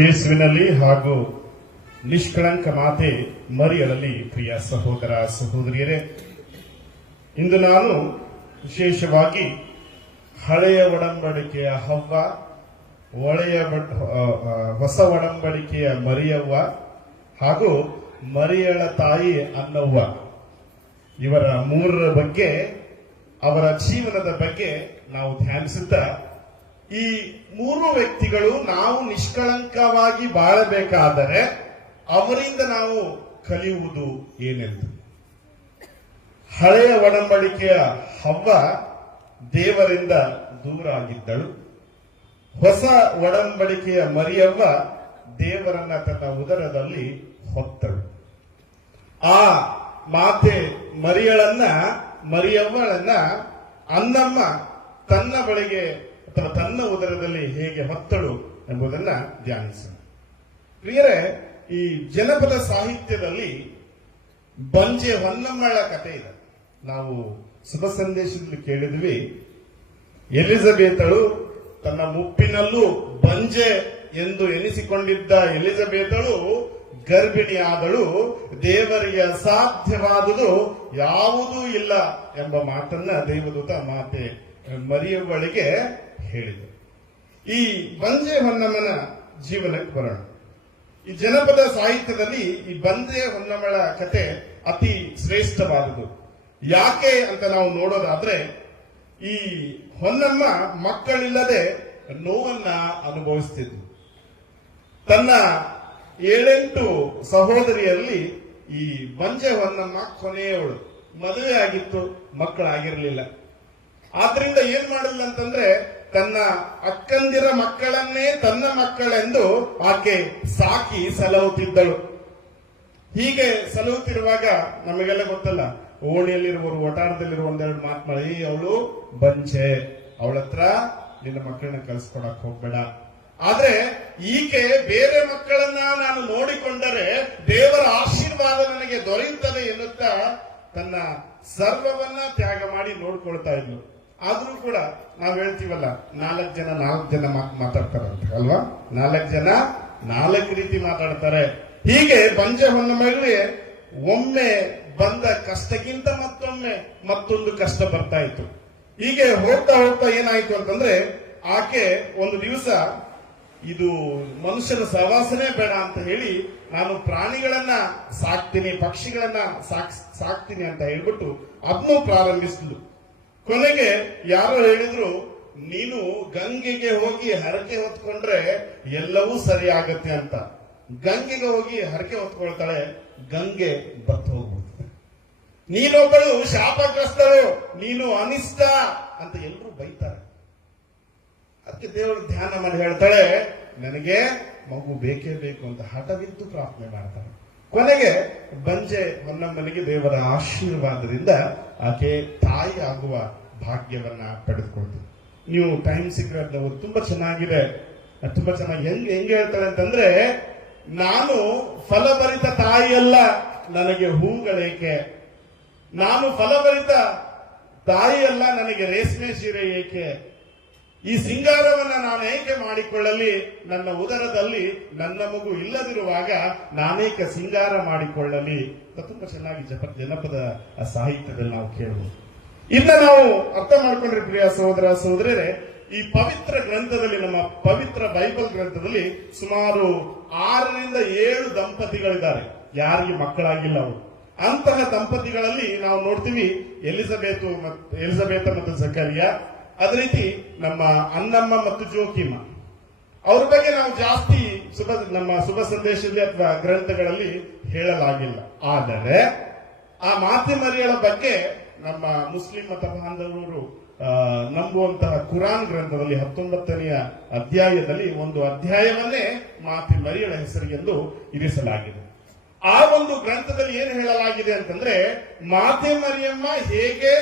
ಯೇಸುವಿನಲ್ಲಿ ಹಾಗೂ ನಿಷ್ಕಳಂಕ ಮಾತೆ ಮರಿಯಲಲ್ಲಿ ಪ್ರಿಯ ಸಹೋದರ ಸಹೋದರಿಯರೇ, ಇಂದು ನಾನು ವಿಶೇಷವಾಗಿ ಹಳೆಯ ಒಡಂಬಡಿಕೆಯ ಹವ್ವ, ಒಳೆಯ ಹೊಸ ಒಡಂಬಡಿಕೆಯ ಮರಿಯವ್ವ ಹಾಗೂ ಮರಿಯಳ ತಾಯಿ ಅನ್ನವ್ವ. ಇವರ ಮೂರರ ಬಗ್ಗೆ, ಅವರ ಜೀವನದ ಬಗ್ಗೆ ನಾವು ಧ್ಯಾನಿಸುತ್ತಾ ಈ ಮೂರು ವ್ಯಕ್ತಿಗಳು ನಾವು ನಿಷ್ಕಳಂಕವಾಗಿ ಬಾಳಬೇಕಾದರೆ ಅವರಿಂದ ನಾವು ಕಲಿಯುವುದು ಏನೆಂದು? ಹಳೆಯ ಒಡಂಬಡಿಕೆಯ ಹವ್ವ ದೇವರಿಂದ ದೂರ ಆಗಿದ್ದಳು. ಹೊಸ ಒಡಂಬಡಿಕೆಯ ಮರಿಯವ್ವ ದೇವರನ್ನ ತನ್ನ ಉದರದಲ್ಲಿ ಹೊತ್ತಳು. ಆ ಮಾತೆ ಮರಿಯಳನ್ನ, ಮರಿಯವ್ವಳನ್ನ ಅನ್ನಮ್ಮ ತನ್ನ ಬಳಿಗೆ ತನ್ನ ಉದರದಲ್ಲಿ ಹೇಗೆ ಹೊತ್ತಳು ಎಂಬುದನ್ನ ಧ್ಯಾನಿಸೋಣ. ಪ್ರಿಯರೇ, ಈ ಜನಪದ ಸಾಹಿತ್ಯದಲ್ಲಿ ಬಂಜೆ ಹೊನ್ನಮ್ಮಳ ಕಥೆ ಇದೆ. ನಾವು ಶುಭ ಸಂದೇಶದಲ್ಲಿ ಕೇಳಿದ್ವಿ, ಎಲಿಜಬೇತಳು ತನ್ನ ಮುಪ್ಪಿನಲ್ಲೂ ಬಂಜೆ ಎಂದು ಎನಿಸಿಕೊಂಡಿದ್ದ ಎಲಿಜಬೇತಳು ಗರ್ಭಿಣಿಯಾದಳು, ದೇವರಿಗೆ ಅಸಾಧ್ಯವಾದುದು ಯಾವುದೂ ಇಲ್ಲ ಎಂಬ ಮಾತನ್ನ ದೇವದೂತ ಮಾತೆ ಮರಿಯವ್ವಳಿಗೆ ಹೇಳಿದರು ಈ ಬಂಜೆ ಹೊನ್ನಮ್ಮನ ಜೀವನಕ್ಕೆ ಬರೋಣ. ಈ ಜನಪದ ಸಾಹಿತ್ಯದಲ್ಲಿ ಈ ಬಂಜೆ ಹೊನ್ನಮ್ಮಳ ಕತೆ ಅತಿ ಶ್ರೇಷ್ಠವಾದುದು. ಯಾಕೆ ಅಂತ ನಾವು ನೋಡೋದಾದ್ರೆ, ಈ ಹೊನ್ನಮ್ಮ ಮಕ್ಕಳಿಲ್ಲದೆ ನೋವನ್ನ ಅನುಭವಿಸ್ತಿದ್ಲು. ತನ್ನ ಏಳೆಂಟು ಸಹೋದರಿಯಲ್ಲಿ ಈ ಬಂಜೆ ಹೊನ್ನಮ್ಮ ಕೊನೆಯವಳು. ಮದುವೆ ಆಗಿತ್ತು ಮಕ್ಕಳಾಗಿರಲಿಲ್ಲ. ಆದ್ರಿಂದ ಏನ್ ಮಾಡಿಲ್ಲ ಅಂತಂದ್ರೆ ತನ್ನ ಅಕ್ಕಂದಿರ ಮಕ್ಕಳನ್ನೇ ತನ್ನ ಮಕ್ಕಳೆಂದು ಆಕೆ ಸಾಕಿ ಸಲಹುತ್ತಿದ್ದಳು. ಹೀಗೆ ಸಲಹುತ್ತಿರುವಾಗ ನಮಗೆಲ್ಲ ಗೊತ್ತಲ್ಲ, ಓಣಿಯಲ್ಲಿರುವವರು ಒಟಾರದಲ್ಲಿರುವ ಒಂದೆರಡು ಮಾತು ಮಾಡಿ ಅವಳು, ಬಂಚೆ. ಅವಳ ಹತ್ರ ನಿನ್ನ ಮಕ್ಕಳನ್ನ ಕಲ್ಸ್ಕೊಡಕ್ ಹೋಗ್ಬೇಡ. ಆದ್ರೆ ಈಕೆ ಬೇರೆ ಮಕ್ಕಳನ್ನ ನಾನು ನೋಡಿಕೊಂಡರೆ ದೇವರ ಆಶೀರ್ವಾದ ನನಗೆ ದೊರೆಯುತ್ತದೆ ಎನ್ನುತ್ತಾ ತನ್ನ ಸರ್ವವನ್ನ ತ್ಯಾಗ ಮಾಡಿ ನೋಡ್ಕೊಳ್ತಾ ಇದ್ಲು. ಆದ್ರೂ ಕೂಡ ನಾವ್ ಹೇಳ್ತೀವಲ್ಲ, ನಾಲ್ಕು ಜನ ನಾಲ್ಕು ಜನ ಮಾತಾಡ್ತಾರೆ ಮಾತಾಡ್ತಾರಂತೆ, ಅಲ್ವಾ? ನಾಲ್ಕು ಜನ ನಾಲ್ಕು ರೀತಿ ಮಾತಾಡ್ತಾರೆ. ಹೀಗೆ ಬಂಜೆ ಹೊನ್ನ ಮಗಳಿಗೆ ಒಮ್ಮೆ ಬಂದ ಕಷ್ಟಕ್ಕಿಂತ ಮತ್ತೊಮ್ಮೆ ಮತ್ತೊಂದು ಕಷ್ಟ ಬರ್ತಾ ಇತ್ತು. ಹೀಗೆ ಹೋಗ್ತಾ ಹೋಗ್ತಾ ಏನಾಯ್ತು ಅಂತಂದ್ರೆ, ಆಕೆ ಒಂದು ದಿವಸ, ಇದು ಮನುಷ್ಯನ ಸಹವಾಸನೆ ಬೇಡ ಅಂತ ಹೇಳಿ ನಾನು ಪ್ರಾಣಿಗಳನ್ನ ಸಾಕ್ತೀನಿ, ಪಕ್ಷಿಗಳನ್ನ ಸಾಕ್ ಸಾಕ್ತೀನಿ ಅಂತ ಹೇಳ್ಬಿಟ್ಟು ಅದನ್ನು ಪ್ರಾರಂಭಿಸಿದ್ಲು. ಕೊನೆಗೆ ಯಾರೋ ಹೇಳಿದ್ರು, ನೀನು ಗಂಗೆಗೆ ಹೋಗಿ ಹರಕೆ ಹೊತ್ಕೊಂಡ್ರೆ ಎಲ್ಲವೂ ಸರಿ ಆಗತ್ತೆ ಅಂತ. ಗಂಗೆಗೆ ಹೋಗಿ ಹರಕೆ ಹೊತ್ಕೊಳ್ತಾಳೆ, ಗಂಗೆ ಬತ್ತು ಹೋಗ್ಬಿಡ್ತಾಳೆ ನೀನೊಬ್ಬಳು ಶಾಪಗ್ರಸ್ತಳು, ನೀನು ಅನಿಷ್ಟ ಅಂತ ಎಲ್ಲರೂ ಬೈತಾರೆ. ಅದಕ್ಕೆ ದೇವರು ಧ್ಯಾನ ಮಾಡಿ ಹೇಳ್ತಾಳೆ, ನನಗೆ ಮಗು ಬೇಕೇ ಬೇಕು ಅಂತ ಹಠವಿದ್ದು ಪ್ರಾರ್ಥನೆ ಮಾಡ್ತಾಳೆ. ಕೊನೆಗೆ ಬಂಜೆ ಹೊನ್ನಮ್ಮನಿಗೆ ದೇವರ ಆಶೀರ್ವಾದದಿಂದ ಆಕೆ ತಾಯಿ ಆಗುವ ಭಾಗ್ಯವನ್ನ ಪಡೆದುಕೊಳ್ತು ನೀವು ಟೈಮ್ ಸಿಕ್ಕಿರೋದವರು ತುಂಬಾ ಚೆನ್ನಾಗಿದೆ. ತುಂಬಾ ಚೆನ್ನಾಗಿ ಹೆಂಗ್ ಹೆಂಗ್ ಹೇಳ್ತಾರೆ ಅಂತಂದ್ರೆ, ನಾನು ಫಲಭರಿತ ತಾಯಿಯಲ್ಲ, ನನಗೆ ಹೂಗಳೇಕೆ? ನಾನು ಫಲಭರಿತ ತಾಯಿಯಲ್ಲ, ನನಗೆ ರೇಷ್ಮೆ ಸೀರೆ ಏಕೆ? ಈ ಸಿಂಗಾರವನ್ನ ನಾನು ಏಕೆ ಮಾಡಿಕೊಳ್ಳಲಿ? ನನ್ನ ಉದರದಲ್ಲಿ ನನ್ನ ಮಗು ಇಲ್ಲದಿರುವಾಗ ನಾನೇಕೆ ಸಿಂಗಾರ ಮಾಡಿಕೊಳ್ಳಲಿ? ತುಂಬಾ ಚೆನ್ನಾಗಿ ಜಪ ಜನಪದ ಸಾಹಿತ್ಯದಲ್ಲಿ ನಾವು ಕೇಳಬಹುದು ಇನ್ನ ನಾವು ಅರ್ಥ ಮಾಡ್ಕೊಂಡ್ರೆ ಪ್ರಿಯ ಸಹೋದರ ಸಹೋದರರೇ ಈ ಪವಿತ್ರ ಗ್ರಂಥದಲ್ಲಿ, ನಮ್ಮ ಪವಿತ್ರ ಬೈಬಲ್ ಗ್ರಂಥದಲ್ಲಿ ಸುಮಾರು ಆರರಿಂದ ಏಳು ದಂಪತಿಗಳಿದ್ದಾರೆ. ಯಾರಿಗೆ ಮಕ್ಕಳಾಗಿಲ್ಲ ಅವರು. ಅಂತಹ ದಂಪತಿಗಳಲ್ಲಿ ನಾವು ನೋಡ್ತೀವಿ ಎಲಿಜಬೆತ್ ಎಲಿಜಬೆತ್ ಮತ್ತು ಜಕರಿಯಾ ಅದೇ ರೀತಿ ನಮ್ಮ ಅನ್ನಮ್ಮ ಮತ್ತು ಜೋಕಿಮ್ಮ ಅವ್ರ ಬಗ್ಗೆ ನಾವು ಜಾಸ್ತಿ ಶುಭ, ನಮ್ಮ ಶುಭ ಸಂದೇಶದಲ್ಲಿ ಅಥವಾ ಗ್ರಂಥಗಳಲ್ಲಿ ಹೇಳಲಾಗಿಲ್ಲ. ಆದರೆ ಆ ಮಾತೆ ಮರಿಯಳ ಬಗ್ಗೆ ನಮ್ಮ ಮುಸ್ಲಿಂ ಮತ ಬಾಂಧವರು ನಂಬುವಂತಹ ಕುರಾನ್ ಗ್ರಂಥದಲ್ಲಿ ಹತ್ತೊಂಬತ್ತನೆಯ ಅಧ್ಯಾಯದಲ್ಲಿ ಒಂದು ಅಧ್ಯಾಯವನ್ನೇ ಮಾತೆ ಮರಿಯಳ ಹೆಸರಿಗೆಂದು ಇರಿಸಲಾಗಿದೆ. ಆ ಒಂದು ಗ್ರಂಥದಲ್ಲಿ ಏನು ಹೇಳಲಾಗಿದೆ ಅಂತಂದ್ರೆ ಮಾತೆ ಮರಿಯಮ್ಮ ಹೇಗೆ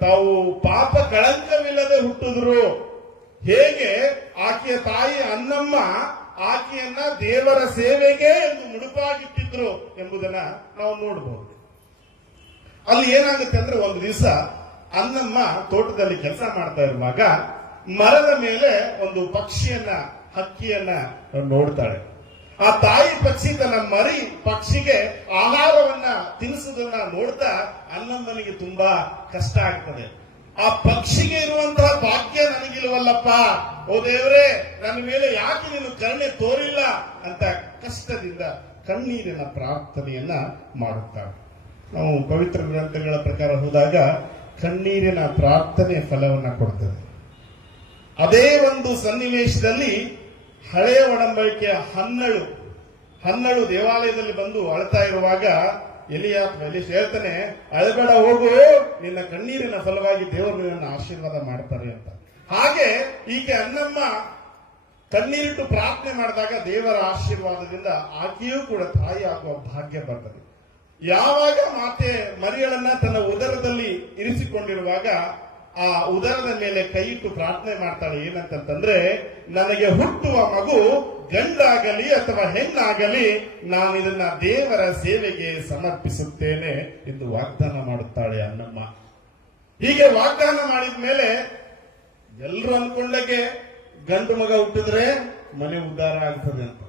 ತಾವು ಪಾಪ ಕಳಂಕವಿಲ್ಲದೆ ಹುಟ್ಟಿದ್ರು. ಹೇಗೆ ಆಕೆಯ ತಾಯಿ ಅನ್ನಮ್ಮ ಆಕೆಯನ್ನ ದೇವರ ಸೇವೆಗೆ ಎಂದು ಮುಡುಪಾಗಿಟ್ಟಿದ್ರು ಎಂಬುದನ್ನ ನಾವು ನೋಡಬಹುದು ಅಲ್ಲಿ ಏನಾಗುತ್ತೆ ಅಂದ್ರೆ ಒಂದು ದಿವಸ ಅನ್ನಮ್ಮ ತೋಟದಲ್ಲಿ ಕೆಲಸ ಮಾಡ್ತಾ ಇರುವಾಗ ಮರದ ಮೇಲೆ ಒಂದು ಪಕ್ಷಿಯನ್ನ, ಹಕ್ಕಿಯನ್ನ ನೋಡ್ತಾಳೆ. ಆ ತಾಯಿ ಪಕ್ಷಿ ತನ್ನ ಮರಿ ಪಕ್ಷಿಗೆ ಆಹಾರವನ್ನ ತಿನ್ನಿಸುವುದನ್ನ ನೋಡ್ತಾ ಅನ್ನಮ್ಮನಿಗೆ ತುಂಬಾ ಕಷ್ಟ ಆಗ್ತದೆ. ಆ ಪಕ್ಷಿಗೆ ಇರುವಂತಹ ಭಾಗ್ಯ ನನಗಿಲ್ವಲ್ಲಪ್ಪ. ಓ ದೇವರೇ, ನನ್ನ ಮೇಲೆ ಯಾಕೆ ನೀನು ಕರುಣೆ ತೋರಿಲ್ಲ ಅಂತ ಕಷ್ಟದಿಂದ ಕಣ್ಣೀರಿನ ಪ್ರಾರ್ಥನೆಯನ್ನ ಮಾಡುತ್ತಾರೆ. ನಾವು ಪವಿತ್ರ ಗ್ರಂಥಗಳ ಪ್ರಕಾರ ಹೋದಾಗ ಕಣ್ಣೀರಿನ ಪ್ರಾರ್ಥನೆ ಫಲವನ್ನ ಕೊಡ್ತದೆ. ಅದೇ ಒಂದು ಸನ್ನಿವೇಶದಲ್ಲಿ ಹಳೆಯ ಒಡಂಬಡಿಕೆಯ ಹನ್ನಳು ಹನ್ನಳು ದೇವಾಲಯದಲ್ಲಿ ಬಂದು ಅಳ್ತಾ ಇರುವಾಗ ಎಲಿಯ ಎಲ್ಲಿ ಹೇಳ್ತಾನೆ, ಅಳಬೇಡ ಹೋಗು, ನಿನ್ನ ಕಣ್ಣೀರಿನ ಫಲವಾಗಿ ದೇವರು ನಿನ್ನ ಆಶೀರ್ವಾದ ಮಾಡ್ತಾರೆ ಅಂತ. ಹಾಗೆ ಈಕೆ ಅನ್ನಮ್ಮ ಕಣ್ಣೀರಿಟ್ಟು ಪ್ರಾರ್ಥನೆ ಮಾಡಿದಾಗ ದೇವರ ಆಶೀರ್ವಾದದಿಂದ ಆಕೆಯೂ ಕೂಡ ತಾಯಿ ಆಗುವ ಭಾಗ್ಯ ಬರ್ತದೆ ಯಾವಾಗ ಮಾತೆ ಮರಿಗಳನ್ನ ತನ್ನ ಉದರದಲ್ಲಿ ಇರಿಸಿಕೊಂಡಿರುವಾಗ ಆ ಉದರದ ಮೇಲೆ ಕೈ ಇಟ್ಟು ಪ್ರಾರ್ಥನೆ ಮಾಡ್ತಾಳೆ ಏನಂತಂದ್ರೆ ನನಗೆ ಹುಟ್ಟುವ ಮಗು ಗಂಡಾಗಲಿ ಅಥವಾ ಹೆಣ್ಣಾಗಲಿ ನಾನು ಇದನ್ನ ದೇವರ ಸೇವೆಗೆ ಸಮರ್ಪಿಸುತ್ತೇನೆ ಎಂದು ವಾಗ್ದಾನ ಮಾಡುತ್ತಾಳೆ ಅನ್ನಮ್ಮ ಹೀಗೆ ವಾಗ್ದಾನ ಮಾಡಿದ ಮೇಲೆ ಎಲ್ಲರೂ ಅನ್ಕೊಂಡಾಗೆ ಗಂಡು ಮಗ ಹುಟ್ಟಿದ್ರೆ ಮನೆ ಉದ್ಧಾರ ಆಗ್ತದೆ ಅಂತ.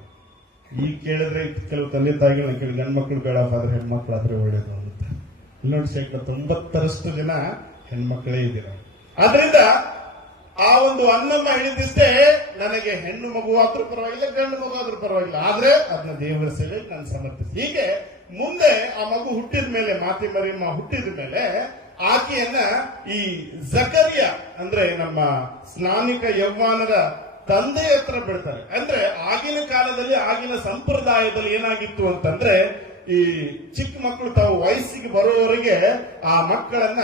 ಈಗ ಕೇಳಿದ್ರೆ ಕೆಲವು ತಂದೆ ತಾಯಿಗಳನ್ನ ಕೇಳಿ ಗಂಡು ಮಕ್ಕಳು ಬೇಡ ಆದ್ರೆ ಹೆಣ್ಮಕ್ಳು, ಆದ್ರೆ ಒಳ್ಳೇದು ಅಂತ ನೋಡಿ ಶೇಕಡ ತೊಂಬತ್ತರಷ್ಟು ಜನ ಹೆಣ್ಮಕ್ಳೇ ಇದ್ದೀರ. ಆದ್ರಿಂದ ಆ ಒಂದು ಅನ್ನನ್ನ ಹಿಡಿದಿದ್ದೆ ನನಗೆ ಹೆಣ್ಣು ಮಗು ಆದ್ರೂ ಪರವಾಗಿಲ್ಲ, ಗಂಡು ಮಗು ಆದ್ರೂ ಪರವಾಗಿಲ್ಲ. ಆದ್ರೆ ಅದನ್ನ ದೇವರ ಸೇವೆ ನಾನು ಸಮರ್ಪಿಸಿ. ಹೀಗೆ ಮುಂದೆ ಆ ಮಗು ಹುಟ್ಟಿದ ಮೇಲೆ, ಮಾತಿ ಮರಿಯಮ್ಮ ಹುಟ್ಟಿದ ಮೇಲೆ ಆಕೆಯನ್ನ ಈ ಜಕರಿಯ, ಅಂದ್ರೆ ನಮ್ಮ ಸ್ನಾನಿಕ ಯೌವಾನರ ತಂದೆ ಹತ್ರ ಬಿಡ್ತಾರೆ. ಅಂದ್ರೆ ಆಗಿನ ಕಾಲದಲ್ಲಿ, ಆಗಿನ ಸಂಪ್ರದಾಯದಲ್ಲಿ ಏನಾಗಿತ್ತು ಅಂತಂದ್ರೆ ಈ ಚಿಕ್ಕ ಮಕ್ಕಳು ತಾವು ವಯಸ್ಸಿಗೆ ಬರುವವರೆಗೆ ಆ ಮಕ್ಕಳನ್ನ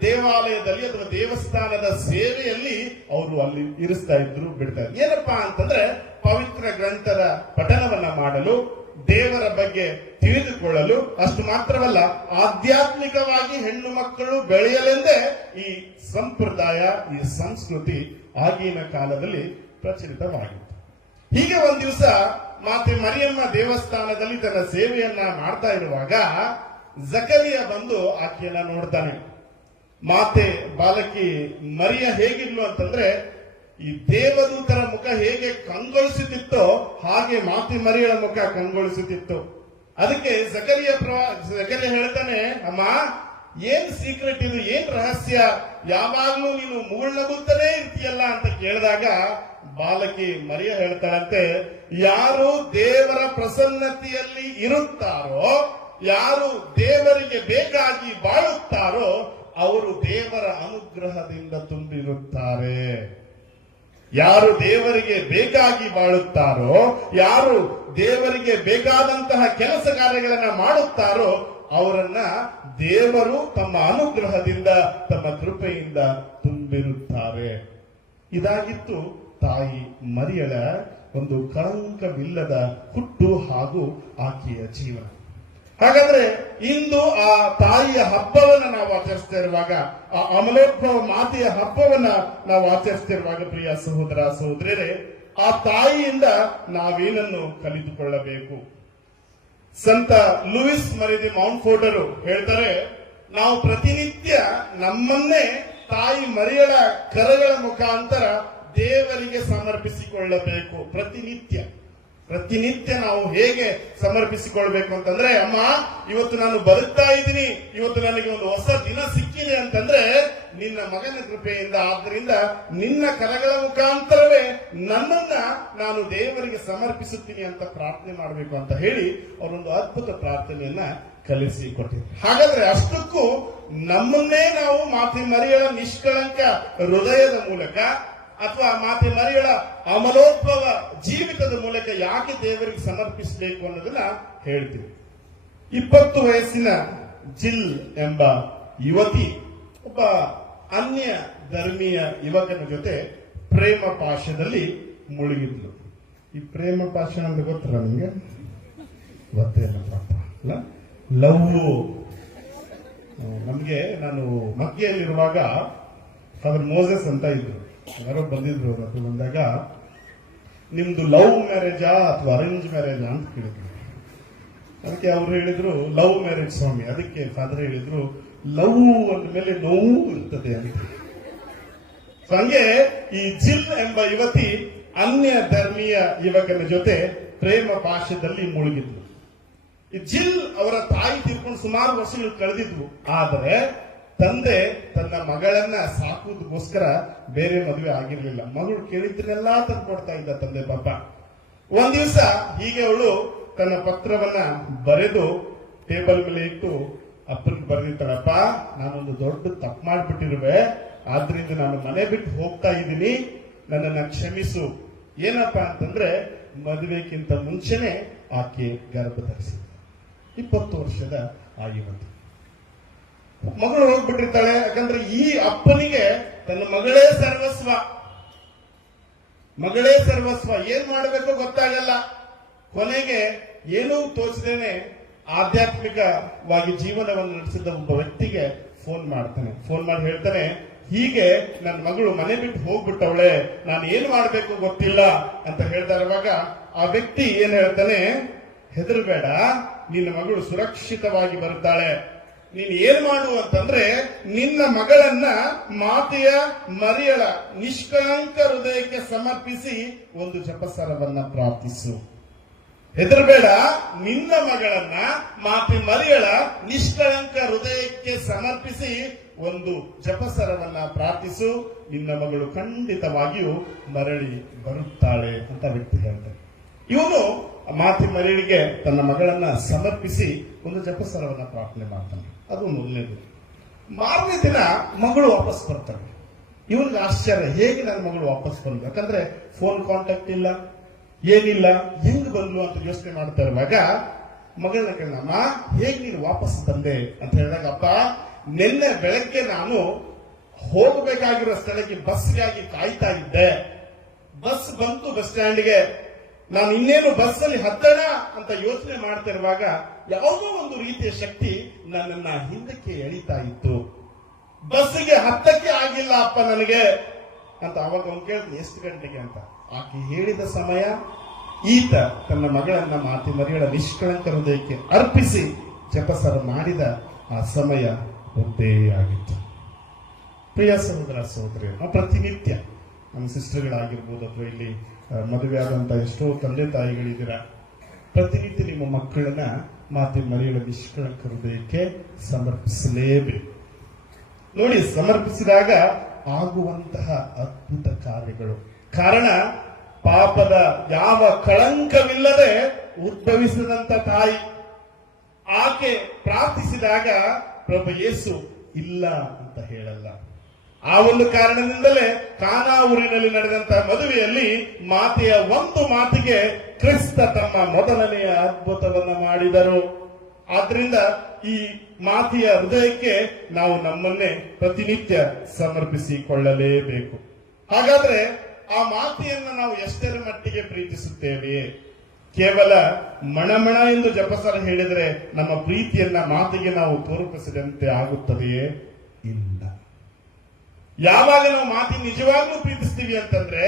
ದೇವಾಲಯದಲ್ಲಿ ಅಥವಾ ದೇವಸ್ಥಾನದ ಸೇವೆಯಲ್ಲಿ ಅವರು ಅಲ್ಲಿ ಇರಿಸ್ತಾ ಇದ್ರು, ಬಿಡ್ತಾ ಇದ್ರು. ಏನಪ್ಪಾ ಅಂತಂದ್ರೆ ಪವಿತ್ರ ಗ್ರಂಥದ ಪಠನವನ್ನ ಮಾಡಲು, ದೇವರ ಬಗ್ಗೆ ತಿಳಿದುಕೊಳ್ಳಲು, ಅಷ್ಟು ಮಾತ್ರವಲ್ಲ, ಆಧ್ಯಾತ್ಮಿಕವಾಗಿ ಹೆಣ್ಣು ಮಕ್ಕಳು ಬೆಳೆಯಲೆಂದೇ ಈ ಸಂಪ್ರದಾಯ, ಈ ಸಂಸ್ಕೃತಿ ಆಗಿನ ಕಾಲದಲ್ಲಿ ಪ್ರಚಲಿತವಾಗಿತ್ತು. ಹೀಗೆ ಒಂದ್ ದಿವಸ ಮಾತೆ ಮರಿಯಮ್ಮ ದೇವಸ್ಥಾನದಲ್ಲಿ ತನ್ನ ಸೇವೆಯನ್ನ ಮಾಡ್ತಾ ಇರುವಾಗ ಜಕರಿಯ ಬಂದು ಆಕೆಯನ್ನ ನೋಡ್ತಾನೆ. ಮಾತೆ ಬಾಲಕಿ ಮರಿಯ ಹೇಗಿದ್ಲು ಅಂತಂದ್ರೆ ಈ ದೇವದೂತರ ಮುಖ ಹೇಗೆ ಕಂಗೊಳಿಸುತ್ತಿತ್ತೋ ಹಾಗೆ ಮಾತೆ ಮರಿಯಳ ಮುಖ ಕಂಗೊಳಿಸುತ್ತಿತ್ತು. ಅದಕ್ಕೆ ಜಕರಿಯ ಪ್ರವಾ ಜಕರಿಯ ಹೇಳ್ತಾನೆ, ಅಮ್ಮ ಏನ್ ಸೀಕ್ರೆಟ್ ಇದು ಏನ್ ರಹಸ್ಯ? ಯಾವಾಗ್ಲೂ ನೀನು ಮುಗುಳ್ನಗುತ್ತಲೇ ಇರ್ತೀಯಲ್ಲ ಅಂತ ಕೇಳಿದಾಗ ಬಾಲಕಿ ಮರಿಯ ಹೇಳ್ತಾಳಂತೆ, ಯಾರು ದೇವರ ಪ್ರಸನ್ನತೆಯಲ್ಲಿ ಇರುತ್ತಾರೋ, ಯಾರು ದೇವರಿಗೆ ಬೇಕಾಗಿ ಬಾಳುತ್ತಾರೋ, ಅವರು ದೇವರ ಅನುಗ್ರಹದಿಂದ ತುಂಬಿರುತ್ತಾರೆ. ಯಾರು ದೇವರಿಗೆ ಬೇಕಾಗಿ ಬಾಳುತ್ತಾರೋ, ಯಾರು ದೇವರಿಗೆ ಬೇಕಾದಂತಹ ಕೆಲಸ ಕಾರ್ಯಗಳನ್ನ ಮಾಡುತ್ತಾರೋ ಅವರನ್ನ ದೇವರು ತಮ್ಮ ಅನುಗ್ರಹದಿಂದ, ತಮ್ಮ ಕೃಪೆಯಿಂದ ತುಂಬಿರುತ್ತಾರೆ. ಇದಾಗಿತ್ತು ತಾಯಿ ಮರಿಯಳ ಒಂದು ಕಳಂಕವಿಲ್ಲದ ಹುಟ್ಟು ಹಾಗೂ ಆಕೆಯ ಜೀವನ. ಹಾಗಾದ್ರೆ ಇಂದು ಆ ತಾಯಿಯ ಹಬ್ಬವನ್ನ ನಾವು ಆಚರಿಸ್ತಾ ಇರುವಾಗ, ಆ ಅಮಲೋದ್ಭವ ಮಾತೆಯ ಹಬ್ಬವನ್ನ ನಾವು ಆಚರಿಸ್ತಿರುವಾಗ ಪ್ರಿಯ ಸಹೋದರ ಸಹೋದರಿಯರೇ, ಆ ತಾಯಿಯಿಂದ ನಾವೇನನ್ನು ಕಲಿತುಕೊಳ್ಳಬೇಕು? ಸಂತ ಲೂಯಿಸ್ ಮರಿದಿ ಮೌಂಟ್ ಫೋರ್ಟರು ಹೇಳ್ತಾರೆ, ನಾವು ಪ್ರತಿನಿತ್ಯ ನಮ್ಮನ್ನೇ ತಾಯಿ ಮರಿಯಳ ಕರಗಳ ಮುಖಾಂತರ ದೇವರಿಗೆ ಸಮರ್ಪಿಸಿಕೊಳ್ಳಬೇಕು, ಪ್ರತಿನಿತ್ಯ. ಪ್ರತಿನಿತ್ಯ ನಾವು ಹೇಗೆ ಸಮರ್ಪಿಸಿಕೊಳ್ಬೇಕು ಅಂತಂದ್ರೆ, ಅಮ್ಮ, ಇವತ್ತು ನಾನು ಬದುಕ್ತಾ ಇದ್ದೀನಿ, ಇವತ್ತು ನನಗೆ ಒಂದು ಹೊಸ ದಿನ ಸಿಕ್ಕಿದೆ ಅಂತಂದ್ರೆ, ನಿನ್ನ ಮಗನ ಕೃಪೆಯಿಂದ, ಆದ್ದರಿಂದ ನಿನ್ನ ಕರಗಳ ಮುಖಾಂತರವೇ ನನ್ನನ್ನ ನಾನು ದೇವರಿಗೆ ಸಮರ್ಪಿಸುತ್ತೀನಿ ಅಂತ ಪ್ರಾರ್ಥನೆ ಮಾಡಬೇಕು ಅಂತ ಹೇಳಿ ಅವರೊಂದು ಅದ್ಭುತ ಪ್ರಾರ್ಥನೆಯನ್ನ ಕಲಿಸಿ ಕೊಟ್ಟಿದ್ರು. ಹಾಗಾದ್ರೆ ಅಷ್ಟಕ್ಕೂ ನಮ್ಮನ್ನೇ ನಾವು ಮಾತಿ ಮರೆಯ ನಿಷ್ಕಳಂಕ ಹೃದಯದ ಮೂಲಕ ಅಥವಾ ಮಾತೆ ಮರಿಯಳ ಅಮಲೋದ್ಭವ ಜೀವಿತದ ಮೂಲಕ ಯಾಕೆ ದೇವರಿಗೆ ಸಮರ್ಪಿಸಬೇಕು ಅನ್ನೋದನ್ನ ಹೇಳ್ತೀವಿ. ಇಪ್ಪತ್ತು ವಯಸ್ಸಿನ ಜಿಲ್ ಎಂಬ ಯುವತಿ, ಒಬ್ಬ ಅನ್ಯ ಧರ್ಮೀಯ ಯುವಕನ ಜೊತೆ ಪ್ರೇಮ ಪಾಶದಲ್ಲಿ ಮುಳುಗಿದ್ಲು. ಈ ಪ್ರೇಮ ಪಾಶ ನಮ್ಗೆ ಗೊತ್ತಲ್ಲ ನಿಮಗೆ? ಗೊತ್ತೇ ಇಲ್ಲ ಪಾಪ. ಅಲ್ಲ? ಲವ್. ನಮಗೆ ನಾನು ಮಕ್ಕಿಯಲ್ಲಿರುವಾಗ ಫಾದರ್ ಮೋಸಸ್ ಅಂತ ಇದ್ರು. ಯಾರೋ ಬಂದಿದ್ರು ಅವ್ರ ಹತ್ರ ಬಂದಾಗ, ನಿಮ್ದು ಲವ್ ಮ್ಯಾರೇಜಾ ಅಥವಾ ಅರೇಂಜ್ ಮ್ಯಾರೇಜಾ? ಅಂತ ಕೇಳಿದ್ರು. ಅದಕ್ಕೆ ಅವ್ರು ಹೇಳಿದ್ರು, ಲವ್ ಮ್ಯಾರೇಜ್ ಸ್ವಾಮಿ. ಅದಕ್ಕೆ ಫಾದರ್ ಹೇಳಿದ್ರು, ಲವ್ ಅಂದ ಮೇಲೆ ನೋವು ಇರ್ತದೆ ಅಂತ. ಹಂಗೆ ಈ ಜಿಲ್ ಎಂಬ ಯುವತಿ ಅನ್ಯ ಧರ್ಮೀಯ ಯುವಕನ ಜೊತೆ ಪ್ರೇಮ ಪಾಶದಲ್ಲಿ ಮುಳುಗಿದ್ಲು. ಈ ಜಿಲ್ ಅವರ ತಾಯಿ ತೀರ್ಕೊಂಡು ಸುಮಾರು ವರ್ಷಗಳು ಕಳೆದಿದ್ವು. ಆದರೆ ತಂದೆ ತನ್ನ ಮಗಳನ್ನ ಸಾಕುವುದಕ್ಕೋಸ್ಕರ ಬೇರೆ ಮದುವೆ ಆಗಿರ್ಲಿಲ್ಲ. ಮಗಳು ಕೇಳಿದ್ರೆಲ್ಲ ತಂದು ಕೊಡ್ತಾ ಇದ್ದ ತಂದೆ ಪಾಪ. ಒಂದ್ ದಿವಸ ಹೀಗೆ ಅವಳು ತನ್ನ ಪತ್ರವನ್ನ ಬರೆದು ಟೇಬಲ್ ಮೇಲೆ ಇಟ್ಟು ಅಪ್ಪನಿಗೆ ಬರೆದಿರ್ತಾಳಪ್ಪ ನಾನೊಂದು ದೊಡ್ಡ ತಪ್ಪು ಮಾಡ್ಬಿಟ್ಟಿರುವೆ. ಆದ್ರಿಂದ ನಾನು ಮನೆ ಬಿಟ್ಟು ಹೋಗ್ತಾ ಇದ್ದೀನಿ. ನನ್ನನ್ನ ಕ್ಷಮಿಸು. ಏನಪ್ಪ ಅಂತಂದ್ರೆ ಮದುವೆಗಿಂತ ಮುಂಚೆನೆ ಆಕೆ ಗರ್ಭ ಧರಿಸಿದ ಇಪ್ಪತ್ತು ವರ್ಷದ ಆ ಯುವತಿ. ಮಗಳು ಹೋಗ್ಬಿಟ್ಟಿರ್ತಾಳೆ, ಯಾಕಂದ್ರೆ ಈ ಅಪ್ಪನಿಗೆ ತನ್ನ ಮಗಳೇ ಸರ್ವಸ್ವ. ಮಗಳೇ ಸರ್ವಸ್ವ. ಏನ್ ಮಾಡಬೇಕು ಗೊತ್ತಾಗಲ್ಲ. ಕೊನೆಗೆ ಏನೂ ತೋಚದೇನೆ ಆಧ್ಯಾತ್ಮಿಕವಾಗಿ ಜೀವನವನ್ನು ನಡೆಸಿದ ಒಬ್ಬ ವ್ಯಕ್ತಿಗೆ ಫೋನ್ ಮಾಡ್ತಾನೆ. ಫೋನ್ ಮಾಡಿ ಹೇಳ್ತಾನೆ, ಹೀಗೆ ನನ್ನ ಮಗಳು ಮನೆ ಬಿಟ್ಟು ಹೋಗ್ಬಿಟ್ಟವಳೆ, ನಾನು ಏನ್ ಮಾಡಬೇಕು ಗೊತ್ತಿಲ್ಲ ಅಂತ ಹೇಳ್ತಾ ಇರುವಾಗ ಆ ವ್ಯಕ್ತಿ ಏನ್ ಹೇಳ್ತಾನೆ, ಹೆದರ್ಬೇಡ, ನಿನ್ನ ಮಗಳು ಸುರಕ್ಷಿತವಾಗಿ ಬರುತ್ತಾಳೆ. ನೀನ್ ಏನ್ ಮಾಡು ಅಂತಂದ್ರೆ ನಿನ್ನ ಮಗಳನ್ನ ಮಾತೆಯ ಮರಿಯಳ ನಿಷ್ಕಳಂಕ ಹೃದಯಕ್ಕೆ ಸಮರ್ಪಿಸಿ ಒಂದು ಜಪಸರವನ್ನ ಪ್ರಾರ್ಥಿಸು. ಹೆದರ್ಬೇಡ, ನಿನ್ನ ಮಗಳನ್ನ ಮಾತೆ ಮರಿಯಳ ನಿಷ್ಕಳಂಕ ಹೃದಯಕ್ಕೆ ಸಮರ್ಪಿಸಿ ಒಂದು ಜಪಸರವನ್ನ ಪ್ರಾರ್ಥಿಸು. ನಿನ್ನ ಮಗಳು ಖಂಡಿತವಾಗಿಯೂ ಮರಳಿ ಬರುತ್ತಾಳೆ ಅಂತ ವ್ಯಕ್ತಿ ಹೇಳ್ತಾರೆ ಇವನು ಮಾತಿ ಮರಿಯಳಿಗೆ ತನ್ನ ಮಗಳನ್ನ ಸಮರ್ಪಿಸಿ ಒಂದು ಜಪಸರವನ್ನ ಪ್ರಾರ್ಥನೆ ಮಾಡ್ತಾನೆ. ಅದು ಮೊದಲನೇದು. ಮಾರನೇ ದಿನ ಮಗಳು ವಾಪಸ್ ಬರ್ತಾರೆ. ಇವನಿಗೆ ಆಶ್ಚರ್ಯ, ಹೇಗೆ ನನ್ನ ಮಗಳು ವಾಪಸ್ ಬಂದ್ಲು? ಯಾಕಂದ್ರೆ ಫೋನ್ ಕಾಂಟ್ಯಾಕ್ಟ್ ಇಲ್ಲ, ಏನಿಲ್ಲ, ಹೆಂಗ್ ಬಂದ್ಲು ಅಂತ ಯೋಚನೆ ಮಾಡ್ತಾ ಇರುವಾಗ ಮಗಳನ್ನ ಕೇಳಮ್ಮ ಹೇಗೆ ನೀನು ವಾಪಸ್ ಬಂದೆ? ಅಂತ ಹೇಳಿದಾಗ, ಅಪ್ಪ, ನಿನ್ನೆ ಬೆಳಗ್ಗೆ ನಾನು ಹೋಗಬೇಕಾಗಿರೋ ಸ್ಥಳಕ್ಕೆ ಬಸ್ಗಾಗಿ ಕಾಯ್ತಾ ಇದ್ದೆ. ಬಸ್ ಬಂತು ಬಸ್ ಸ್ಟ್ಯಾಂಡ್ಗೆ. ನಾನು ಇನ್ನೇನು ಬಸ್ ಅಲ್ಲಿ ಹತ್ತಣ ಅಂತ ಯೋಚನೆ ಮಾಡ್ತಾ ಇರುವಾಗ ಯಾವುದೋ ಒಂದು ರೀತಿಯ ಶಕ್ತಿ ನನ್ನನ್ನ ಹಿಂದಕ್ಕೆ ಎಳಿತಾ ಇತ್ತು. ಬಸ್ಸಿಗೆ ಹತ್ತಕ್ಕೆ ಆಗಿಲ್ಲ ಅಪ್ಪ ನನಗೆ ಅಂತ ಅವಾಗ ಅವ್ನು ಕೇಳ್ತಾನೆ, ಎಷ್ಟು ಗಂಟೆಗೆ ಅಂತ? ಆಕೆ ಹೇಳಿದ ಸಮಯ, ಈತ ತನ್ನ ಮಗಳನ್ನ ಮಾತಿ ಮರಿಗಳ ನಿಷ್ಕಳಂಕ ಹೃದಯಕ್ಕೆ ಅರ್ಪಿಸಿ ಜಪಸರ ಮಾಡಿದ ಆ ಸಮಯ ಒಂದೇ ಆಗಿತ್ತು. ಪ್ರಿಯ ಸಹೋದರ ಸಹೋದರಿ ಪ್ರತಿನಿತ್ಯ ನಮ್ಮ ಸಿಸ್ಟರ್ಗಳಾಗಿರ್ಬೋದು ಅಥವಾ ಇಲ್ಲಿ ಆ, ಮದುವೆ ಆದಂತ ಎಷ್ಟೋ ತಂದೆ ತಾಯಿಗಳಿದ್ದೀರಾ? ಪ್ರತಿನಿತ್ಯ ನಿಮ್ಮ ಮಕ್ಕಳನ್ನ ಮಾತಿ ಮರಿಯಳ ನಿಷ್ಕಳಂಕ ಹೃದಯಕ್ಕೆ ಸಮರ್ಪಿಸಲೇಬೇಕು. ನೋಡಿ ಸಮರ್ಪಿಸಿದಾಗ ಆಗುವಂತಹ ಅದ್ಭುತ ಕಾರ್ಯಗಳು. ಕಾರಣ ಪಾಪದ ಯಾವ ಕಳಂಕವಿಲ್ಲದೆ ಉದ್ಭವಿಸಿದಂತ ತಾಯಿ. ಆಕೆ ಪ್ರಾರ್ಥಿಸಿದಾಗ ಪ್ರಭು ಯೇಸು ಇಲ್ಲ ಅಂತ ಹೇಳಲ್ಲ. ಆ ಒಂದು ಕಾರಣದಿಂದಲೇ ಕಾನಾ ಊರಿನಲ್ಲಿ ನಡೆದಂತಹ ಮದುವೆಯಲ್ಲಿ ಮಾತೆಯ ಒಂದು ಮಾತಿಗೆ ಕ್ರಿಸ್ತ ತಮ್ಮ ಮೊದಲನೆಯ ಅದ್ಭುತವನ್ನ ಮಾಡಿದರು. ಆದ್ರಿಂದ ಈ ಮಾತೆಯ ಹೃದಯಕ್ಕೆ ನಾವು ನಮ್ಮನ್ನೇ ಪ್ರತಿನಿತ್ಯ ಸಮರ್ಪಿಸಿಕೊಳ್ಳಲೇಬೇಕು. ಹಾಗಾದ್ರೆ ಆ ಮಾತೆಯನ್ನ ನಾವು ಎಷ್ಟರ ಮಟ್ಟಿಗೆ ಪ್ರೀತಿಸುತ್ತೇವೆಯೇ ಕೇವಲ ಮಣಮಣ ಎಂದು ಜಪಸರ ಹೇಳಿದರೆ ನಮ್ಮ ಪ್ರೀತಿಯನ್ನ ಮಾತಿಗೆ ನಾವು ತೋರ್ಪಿಸಿದಂತೆ ಆಗುತ್ತದೆಯೇ? ಇಲ್ಲ. ಯಾವಾಗ ನಾವು ಮಾತಿ ನಿಜವಾಗ್ಲೂ ಪ್ರೀತಿಸ್ತೀವಿ ಅಂತಂದ್ರೆ,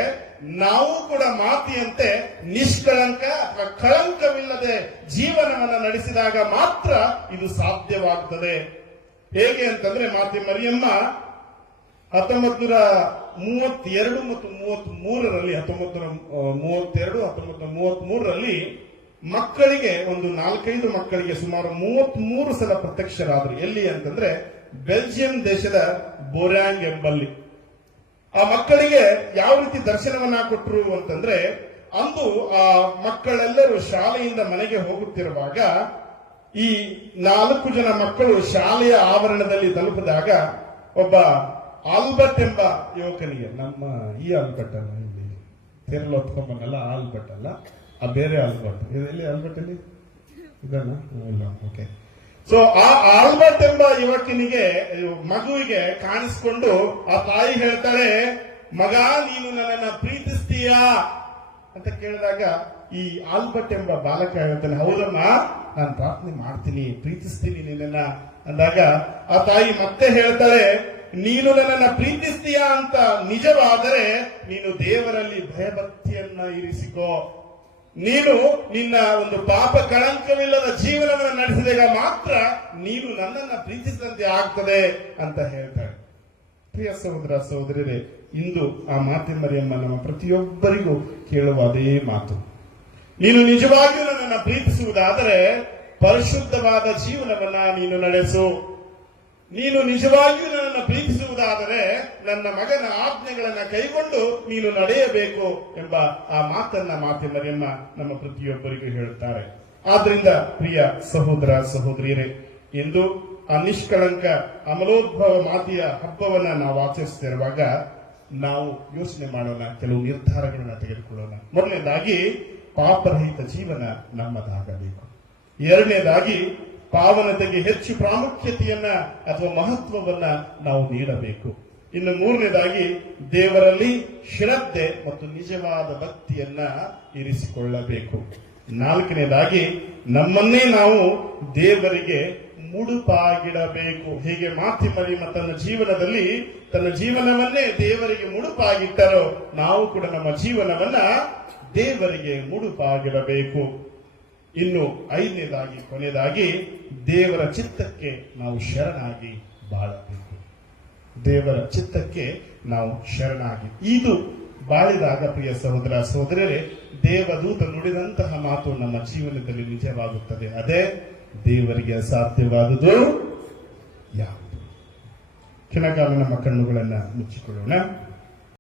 ನಾವು ಕೂಡ ಮಾತಿಯಂತೆ ನಿಷ್ಕಳಂಕ ಅಥವಾ ಕಳಂಕವಿಲ್ಲದೆ ಜೀವನವನ್ನ ನಡೆಸಿದಾಗ ಮಾತ್ರ ಇದು ಸಾಧ್ಯವಾಗುತ್ತದೆ ಹೇಗೆ ಅಂತಂದ್ರೆ ಮಾತಿ ಮರಿಯಮ್ಮ ಹತ್ತೊಂಬತ್ ನೂರ ಮೂವತ್ತೆರಡು ಮತ್ತು ಮೂವತ್ತ್ ಮೂರರಲ್ಲಿ ಹತ್ತೊಂಬತ್ತು ಮೂವತ್ತೆರಡು ಹತ್ತೊಂಬತ್ತು ಮೂವತ್ತ್ ಮೂರರಲ್ಲಿ ಮಕ್ಕಳಿಗೆ ಒಂದು ನಾಲ್ಕೈದು ಮಕ್ಕಳಿಗೆ ಸುಮಾರು ಮೂವತ್ತ್ ಮೂರು ಸಲ ಪ್ರತ್ಯಕ್ಷರಾದ್ರು. ಎಲ್ಲಿ ಅಂತಂದ್ರೆ ಬೆಲ್ಜಿಯಂ ದೇಶದ ಬೋರ್ಯಾಂಗ್ ಎಂಬಲ್ಲಿ. ಆ ಮಕ್ಕಳಿಗೆ ಯಾವ ರೀತಿ ದರ್ಶನವನ್ನ ಕೊಟ್ಟರು ಅಂತಂದ್ರೆ, ಅಂದು ಆ ಮಕ್ಕಳೆಲ್ಲರೂ ಶಾಲೆಯಿಂದ ಮನೆಗೆ ಹೋಗುತ್ತಿರುವಾಗ, ಈ ನಾಲ್ಕು ಜನ ಮಕ್ಕಳು ಶಾಲೆಯ ಆವರಣದಲ್ಲಿ ತಲುಪಿದಾಗ ಒಬ್ಬ ಆಲ್ಬರ್ಟ್ ಎಂಬ ಯುವಕನಿಗೆ, ನಮ್ಮ ಈ ಆಲ್ಬರ್ಟ್ ಅಲ್ಲ ಇಲ್ಲಿ ತೆರಳು ಹೊತ್ಕೊಂಬನಲ್ಲ ಆಲ್ಬರ್ಟ್ ಅಲ್ಲ, ಆ ಬೇರೆ ಆಲ್ಬರ್ಟ್. ಇದು ಎಲ್ಲಿ ಆಲ್ಬರ್ಟ್ ಅಲ್ಲಿ? ಇದನ್ನ? ಇಲ್ಲ ಓಕೆ ಸೊ ಆ ಆಲ್ಬರ್ಟ್ ಎಂಬ ಯುವಕನಿಗೆ ಮಗುವಿಗೆ ಕಾಣಿಸ್ಕೊಂಡು, ಆ ತಾಯಿ ಹೇಳ್ತಾಳೆ, ಮಗ, ನೀನು ನನ್ನನ್ನ ಪ್ರೀತಿಸ್ತೀಯಾ? ಅಂತ ಕೇಳಿದಾಗ, ಈ ಆಲ್ಬರ್ಟ್ ಎಂಬ ಬಾಲಕ ಹೇಳ್ತಾನೆ, ಹೌದಮ್ಮ, ನಾನು ಪ್ರಾರ್ಥನೆ ಮಾಡ್ತೀನಿ, ಪ್ರೀತಿಸ್ತೀನಿ ನಿನ್ನ ಅಂದಾಗ, ಆ ತಾಯಿ ಮತ್ತೆ ಹೇಳ್ತಾಳೆ, ನೀನು ನನ್ನನ್ನ ಪ್ರೀತಿಸ್ತೀಯಾ ಅಂತ ನಿಜವಾದರೆ, ನೀನು ದೇವರಲ್ಲಿ ಭಯಭಕ್ತಿಯನ್ನ ಇರಿಸಿಕೋ. ನೀನು ನಿನ್ನ ಒಂದು ಪಾಪ ಕಳಂಕವಿಲ್ಲದ ಜೀವನವನ್ನು ನಡೆಸಿದಾಗ ಮಾತ್ರ ನೀನು ನನ್ನನ್ನ ಪ್ರೀತಿಸಿದಂತೆ ಆಗ್ತದೆ ಅಂತ ಹೇಳ್ತಾಳೆ. ಪ್ರಿಯ ಸಹೋದರ ಸಹೋದರರೇ ಇಂದು ಆ ಮಾತೆ ಮರಿಯಮ್ಮ ನಮ್ಮ ಪ್ರತಿಯೊಬ್ಬರಿಗೂ ಕೇಳುವ ಅದೇ ಮಾತು. ನೀನು ನಿಜವಾಗಿಯೂ ನನ್ನನ್ನು ಪ್ರೀತಿಸುವುದಾದರೆ ಪರಿಶುದ್ಧವಾದ ಜೀವನವನ್ನ ನೀನು ನಡೆಸು. ನೀನು ನಿಜವಾಗಿಯೂ ನನ್ನನ್ನು ಪ್ರೀತಿಸುವುದಾದರೆ ನನ್ನ ಮಗನ ಆಜ್ಞೆಗಳನ್ನ ಕೈಗೊಂಡು ನೀನು ನಡೆಯಬೇಕು ಎಂಬ ಆ ಮಾತನ್ನ ಮಾತೆ ಮರಿಯಮ್ಮ ನಮ್ಮ ಪ್ರತಿಯೊಬ್ಬರಿಗೂ ಹೇಳುತ್ತಾರೆ. ಆದ್ರಿಂದ ಪ್ರಿಯ ಸಹೋದರ, ಸಹೋದರಿಯರೇ ಎಂದು ಆ ನಿಷ್ಕಳಂಕ ಅಮಲೋದ್ಭವ ಮಾತೆಯ ಹಬ್ಬವನ್ನ ನಾವು ಆಚರಿಸ್ತಿರುವಾಗ ನಾವು ಯೋಚನೆ ಮಾಡೋಣ, ಕೆಲವು ನಿರ್ಧಾರಗಳನ್ನ ತೆಗೆದುಕೊಳ್ಳೋಣ. ಮೊದಲನೇದಾಗಿ ಪಾಪರಹಿತ ಜೀವನ ನಮ್ಮದಾಗಬೇಕು. ಎರಡನೇದಾಗಿ ಪಾವನತೆಗೆ ಹೆಚ್ಚು ಪ್ರಾಮುಖ್ಯತೆಯನ್ನ ಅಥವಾ ಮಹತ್ವವನ್ನ ನಾವು ನೀಡಬೇಕು. ಇನ್ನು ಮೂರನೇದಾಗಿ, ದೇವರಲ್ಲಿ ಶ್ರದ್ಧೆ ಮತ್ತು ನಿಜವಾದ ಭಕ್ತಿಯನ್ನ ಇರಿಸಿಕೊಳ್ಳಬೇಕು. ನಾಲ್ಕನೇದಾಗಿ, ನಮ್ಮನ್ನೇ ನಾವು ದೇವರಿಗೆ ಮುಡುಪಾಗಿಡಬೇಕು. ಹೀಗೆ ಮಾತಿ ಮರಿಮ ತನ್ನ ಜೀವನದಲ್ಲಿ, ತನ್ನ ಜೀವನವನ್ನೇ ದೇವರಿಗೆ ಮುಡುಪಾಗಿಟ್ಟರೋ, ನಾವು ಕೂಡ ನಮ್ಮ ಜೀವನವನ್ನ ದೇವರಿಗೆ ಮುಡುಪಾಗಿಡಬೇಕು. ಇನ್ನು ಐದನೇದಾಗಿ, ಕೊನೆಯದಾಗಿ ದೇವರ ಚಿತ್ತಕ್ಕೆ ನಾವು ಶರಣಾಗಿ ಬಾಳಬೇಕು. ದೇವರ ಚಿತ್ತಕ್ಕೆ ನಾವು ಶರಣಾಗಿ. ಇದು ಬಾಳಿದಾಗ ಪ್ರಿಯ ಸಹೋದರ ಸಹೋದರರೇ ದೇವದೂತ ನುಡಿದಂತಹ ಮಾತು ನಮ್ಮ ಜೀವನದಲ್ಲಿ ನಿಜವಾಗುತ್ತದೆ. ಅದೇ ದೇವರಿಗೆ ಅಸಾಧ್ಯವಾದುದು ಯಾವುದು? ಕೆಲಕಾಲ ನಮ್ಮ ಕಣ್ಣುಗಳನ್ನು ಮುಚ್ಚಿಕೊಳ್ಳೋಣ.